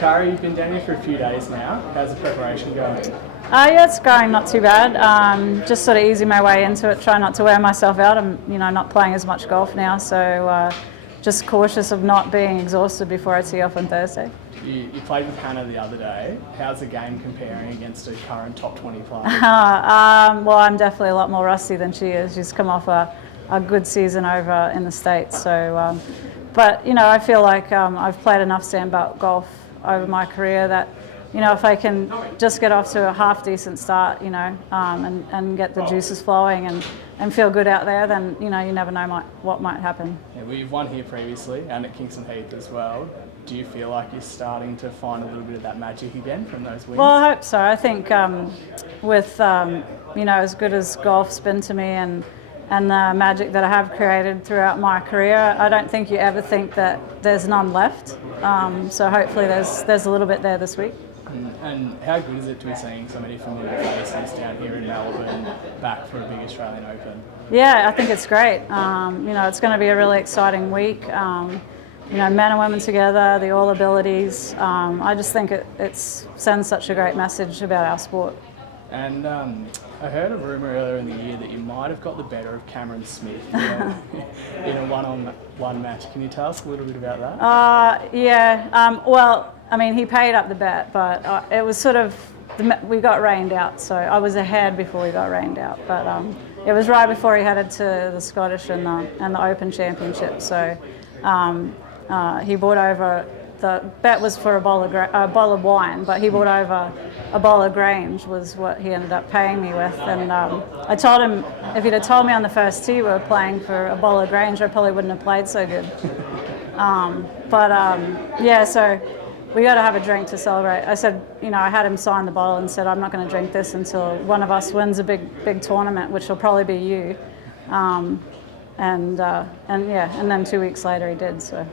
Karrie, you've been down here for a few days now. How's the preparation going? Yeah, it's going not too bad. Just sort of easing my way into it, try not to wear myself out. I'm, not playing as much golf now, so just cautious of not being exhausted before I tee off on Thursday. You played with Hannah the other day. How's the game comparing against a current top 20 player? Well, I'm definitely a lot more rusty than she is. She's come off a good season over in the States. So, but I feel like I've played enough sandbelt golf over my career that, if I can just get off to a half decent start, and get the juices flowing and feel good out there, then, you never know what might happen. Yeah, well, you've won here previously and at Kingston Heath as well. Do you feel like you're starting to find a little bit of that magic again from those wins? Well, I hope so. I think with, as good as golf's been to me and the magic that I have created throughout my career, I don't think you ever think that there's none left. So hopefully there's a little bit there this week. And how good is it to be seeing so many familiar faces down here in Melbourne back for a big Australian Open? Yeah, I think it's great. It's going to be a really exciting week. Men and women together, the all abilities. I just think it sends such a great message about our sport. And I heard a rumour earlier in the year that you might have got the better of Cameron Smith in a one-on-one match. Can you tell us a little bit about that? Well, he paid up the bet, but it was sort of, we got rained out, so I was ahead before we got rained out. But it was right before he headed to the Scottish and the Open Championship, so he brought over, the bet was for a bottle of wine, but he brought over a bottle of Grange was what he ended up paying me with. And I told him if he'd have told me on the first tee we were playing for a bottle of Grange, I probably wouldn't have played so good. So we got to have a drink to celebrate. I said, I had him sign the bottle and said, I'm not going to drink this until one of us wins a big tournament, which will probably be you. And then 2 weeks later he did. So.